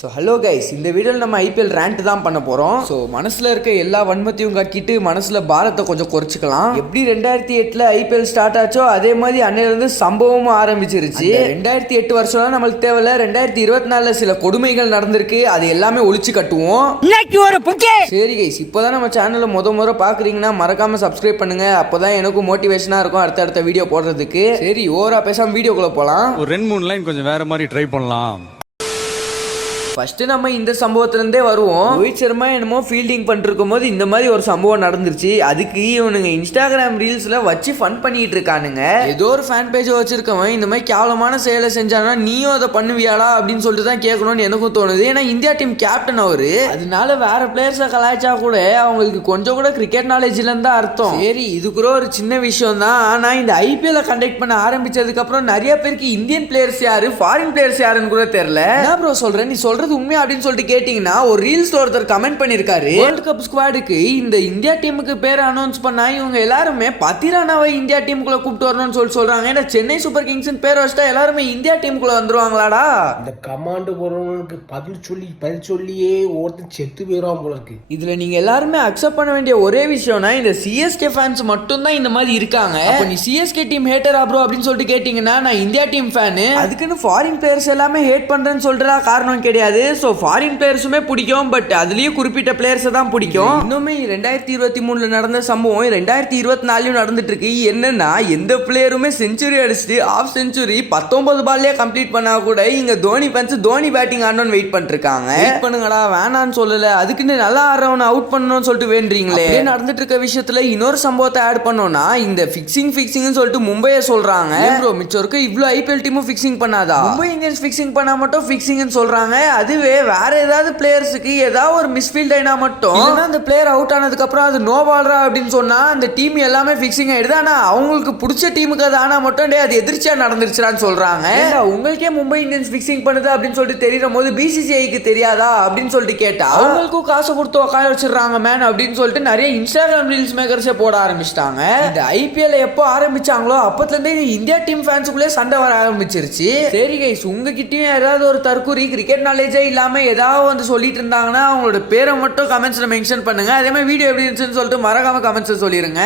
So hello guys, இந்த வீடியோவில் நம்ம ஐபிஎல் ரேண்ட் தான் பண்ண போகிறோம். ஸோ மனசில் இருக்க எல்லா வன்மத்தையும் கட்டிட்டு மனசில் பாரத்தை கொஞ்சம் குறைச்சிக்கலாம். எப்படி 2008 ஐபிஎல் ஸ்டார்ட் ஆச்சோ அதே மாதிரி அன்னையிலேருந்து சம்பவமும் ஆரம்பிச்சிருச்சு. 2008 வருஷம்லாம் நம்மளுக்கு தேவையில்ல, 2024 சில கொடுமைகள் நடந்திருக்கு, அது எல்லாமே ஒழிச்சு கட்டுவோம். சரி கைஸ், இப்போதான் நம்ம சேனலை முறை பார்க்குறீங்கன்னா மறக்காமல் சப்ஸ்கிரைப் பண்ணுங்க. அப்போதான் எனக்கும் மோட்டிவேஷனாக இருக்கும் அடுத்த வீடியோ போடுறதுக்கு. சரி, ஓவரா பேசாமல் வீடியோக்குள்ளே போகலாம். ஒரு 2-3 லைன் கொஞ்சம் வேற மாதிரி ட்ரை பண்ணலாம். ஃபர்ஸ்ட் நம்ம இந்த சம்பவத்திலேருந்தே வருவோம். ரோஹித் சர்மா என்னமோ ஃபீல்டிங் பண்ணிருக்கும் போது இந்த மாதிரி ஒரு சம்பவம் நடந்துருச்சு. அதுக்கு இவனுங்க இன்ஸ்டாகிராம் ரீல்ஸ்ல வச்சு ஃபன் பண்ணிட்டு இருக்கானுங்க. ஏதோ ஒரு ஃபேன் பேஜ் வச்சிருக்கவன் இந்த மாதிரி கேவலமான செயலை செஞ்சானா நீயும் அதை பண்ணுவியாடா அப்படின்னு சொல்லிட்டு தான் கேட்கணும்னு எனக்கும் தோணுது. ஏன்னா இந்தியா டீம் கேப்டன் அவரு, அதனால வேற பிளேயர்ஸை கலாய்ச்சா கூட அவங்களுக்கு கொஞ்சம் கூட கிரிக்கெட் நாலேஜ் இல்லைன்னு தான் அர்த்தம். சரி, இது கூட ஒரு சின்ன விஷயம் தான். ஆனா இந்த ஐபிஎல் கண்டக்ட் பண்ண ஆரம்பிச்சதுக்கு அப்புறம் நிறைய பேருக்கு இந்தியன் பிளேயர்ஸ் யாரு, ஃபாரின் பிளேயர்ஸ் யாருன்னு கூட தெரியல. என்ன ப்ரோ சொல்றேன், நீ சொல்றது உண்மை அப்படின்னு சொல்லிட்டு கேட்டீங்கன்னா ஒரு ரீல்ஸ் ஒருத்தர் கமெண்ட் பண்ணிருக்காரு, வேர்ல்ட் கப் ஸ்குவாடுக்கு இந்த இந்தியா டீமுக்கு பேர் அனௌன்ஸ் பண்ணா இவங்க எல்லாருமே பத்திரானாவை இந்தியா டீமுக்குள்ள கூப்பிட்டு வரணும்னு சொல்றாங்க. ஏன்னா சென்னை சூப்பர் கிங்ஸ் பேர் வச்சுட்டா எல்லாருமே இந்தியா டீமுக்குள்ள வந்துருவாங்களாடா. இந்த கமாண்ட் போறவங்களுக்கு பதில் சொல்லியே ஒருத்தர் செத்து போயிடும் போல இருக்கு. இதுல நீங்க எல்லாருமே அக்செப்ட் பண்ண வேண்டிய ஒரே விஷயம்னா இந்த சிஎஸ்கே ஃபேன்ஸ் மட்டும் தான் இந்த மாதிரி இருக்காங்க. அப்ப நீ சிஎஸ்கே டீம் ஹேட்டரா ப்ரோ அப்படின்னு சொல்லிட்டு கேட்டீங்கன்னா நான் இந்தியா டீம் ஃபேனு, அதுக்குன்னு ஃபாரின் பிளேயர்ஸ் எல்லாமே ஹேட் பண்றேன்னு சொல்றதா காரணம் கிடையாது. ஸோ ஃபாரின் பிளேயர்ஸுமே பிடிக்கும், பட் அதுலயும் குறிப்பிட்ட பிளேயர்ஸை தான் பிடிக்கும். இன்னுமே 2023 நடந்த சம்பவம் 2024 நடந்துட்டு இருக்கு. என்னன்னா எந்த பிளேயருமே செஞ்சுரி அடிச்சுட்டு ஆஃப் செஞ்சுரி 19 பால்லே கம்ப்ளீட் பண்ணா கூட இங்க தோனி ஃபேன்ஸ் தோனி பேட்டிங் ஆடணும்னு வெயிட் பண்ணிட்டு இருக்காங்க. வெயிட் பண்ணுங்கடா, வேணான்னு சொல்லல, அதுக்குன்னு நல்லா ஆடுறவனை அவுட் பண்ணணும்னு சொல்லிட்டு வேண்டீங்களே. நடந்துட்டு இருக்க விஷயத்துல இன்னொரு சம்பவத்தை ஆட் பண்ணோம்னா இந்த ஃபிக்சிங் சொல்லிட்டு மும்பையை சொல்றாங்க. ப்ரோ மிச்சம் இருக்கு இவ்வளவு ஐபிஎல் டீமும் ஃபிக்சிங் பண்ணாதா? மும்பை இந்தியன்ஸ் ஃபிக்சிங் பண்ணா மட்டும் ஃபிக்சிங்னு சொல்றாங்க. அதுவே வேற ஏதாவது பிளேயர்ஸுக்கு ஏதாவது ஒரு மிஸ்ஃபீல்ட் ஆயினா மட்டும், அந்த பிளேயர் அவுட் ஆனதுக்கு அப்புறம் அது நோ பால்ரா அப்படின்னு சொன்னா அந்த டீம் எல்லாமே ஃபிக்சிங் ஆயிடுது. ஆனா அவங்களுக்கு பிடிச்ச டீமுக்கு அது ஆனா மட்டும் அது எதிர்ச்சியா நடந்துருச்சுன்னு சொல்றாங்க. உங்களுக்கே மும்பை இந்தியன்ஸ் ஃபிக்சிங் பண்ணுது அப்படின்னு சொல்லிட்டு தெரியற போது பிசிசிஐக்கு தெரியாதா அப்படின்னு சொல்லிட்டு கேட்டா அவங்களுக்கும் காசு கொடுத்து உட்கார வச்சிடறாங்க மேன் அப்படின்னு சொல்லிட்டு நிறைய இன்ஸ்டாகிராம் ரீல்ஸ் மேக்கர்ஸே போட ஆரம்பிச்சிட்டாங்க. இந்த ஐபிஎல் எப்போ ஆரம்பிச்சாங்களோ அப்பத்துல இருந்தே இந்தியா டீம் ஃபேன்ஸுக்குள்ளே சண்டை வர ஆரம்பிச்சிருச்சு. சரி கைஸ், உங்ககிட்டயும் ஏதாவது ஒரு தற்கூரி கிரிக்கெட் நாலேஜே இல்லாம ஏதாவது வந்து சொல்லிட்டு இருந்தாங்கன்னா அவங்களோட பேரை மட்டும் கமெண்ட்ஸ்ல மென்ஷன் பண்ணுங்க. அதே மாதிரி வீடியோ எப்படி இருந்துச்சுன்னு சொல்லிட்டு மறக்காம கமெண்ட்ஸ்ல சொல்லிருங்க.